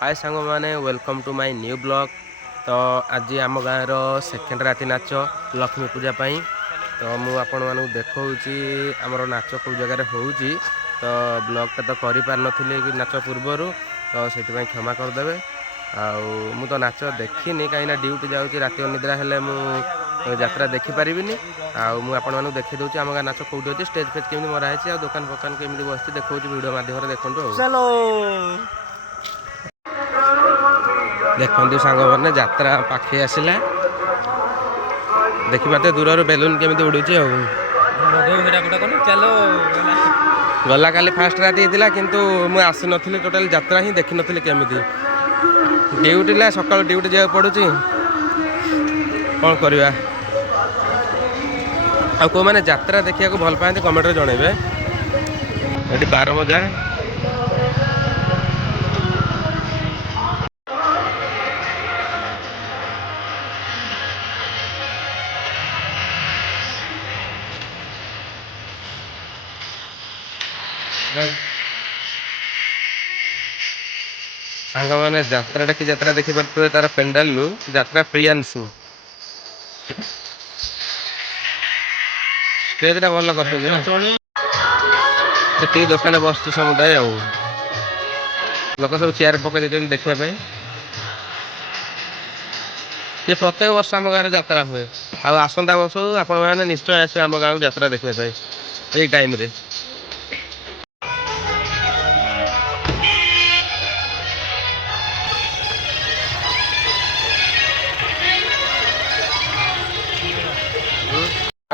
हाय सांग मैंने welcome to my new blog. तो आज आम गाँव सेकेंड राति नाच लक्ष्मी पूजा पाई तो मु आपण मानू देखौची हमर नाच को जगह होउची। तो ब्लॉग तो करि पार नथिले कि नाच पूर्वर तो से क्षमा करदे। मु तो नाच देखिनी कहीं ड्यूटी जाऊँगी राति अनिद्रा हेले मु यात्रा देखिपारि आपको देखी दूसरी आम गाँव नाच कौटी अच्छी स्टेज फेज केमी मराही आ दुकान फकान केमी बस देखा वीडियो माध्यम देखो देखु सांग मैंने यात्रा पाखे आसला देखिए दूर बेलून केमी उड़ू गला काली फास्ट राति होता किंतु मुझे आसी नी टोटाल यात्रा ही देखी नी केमी ड्यूटी ला सकाल ड्यूटी जाए पड़ू कौन करवा आ को मैंने यात्रा देखा भल पाते कमेंट जनइबे। ये 12 मजा सांग मैंने यात्रा देखी पारे तार पेंडाल यात्रा प्रियांशु स्टेज भल कर दुकान बस समुदाय लोक सब चेयर पकड़ देखापी ये प्रत्येक वर्ष आम गाँव यात्रा हुए आसंता वर्ष आपने निश्चय आसे आम गाँव यात्रा देखा ये टाइम रे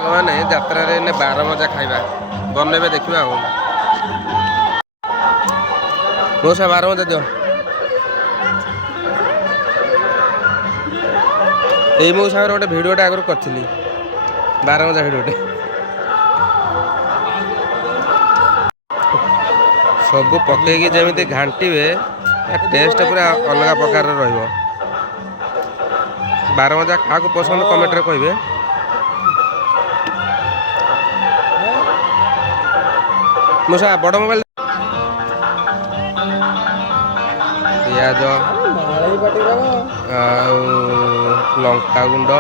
मैंने यात्रा 12 मजा खाइबा बनइबे देखा मौसा 12 मजा दियो यही मो सागर गोटे भिडटे आगुरी करी 12 मजा भिडटे सब पकईकि जमी घांटे टेस्ट पूरा अलग प्रकार रहा 12 मजा क्या पसंद कमेंट रे कहे मुसा बड़ मोबाइल पियाज लंका गुंड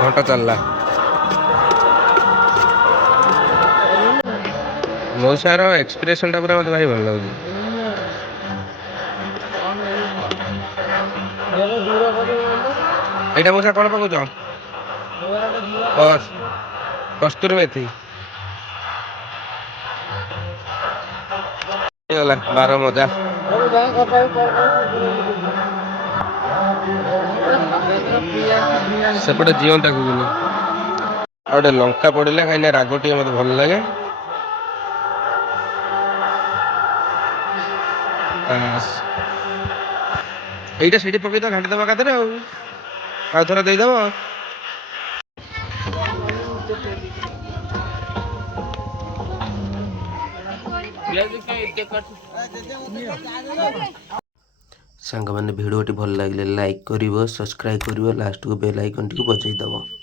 घंटा चलला मौसार एक्सप्रेशन टा पूरा मत भाई भल लगे यहाँ मौसा कौन पकाच कस्तूरी मेथी 12 मजा सेपटे जीवंता गोटे लंका पड़े कहीं राग टे मत भल लगे यहीटा से पकईद घाटी दबा का आउ थोड़ा देदेव सांग मैंने भिडियोटी भल लगे लाइक कर सब्सक्राइब कर लास्ट को बेल आइकन टी बजाई दब।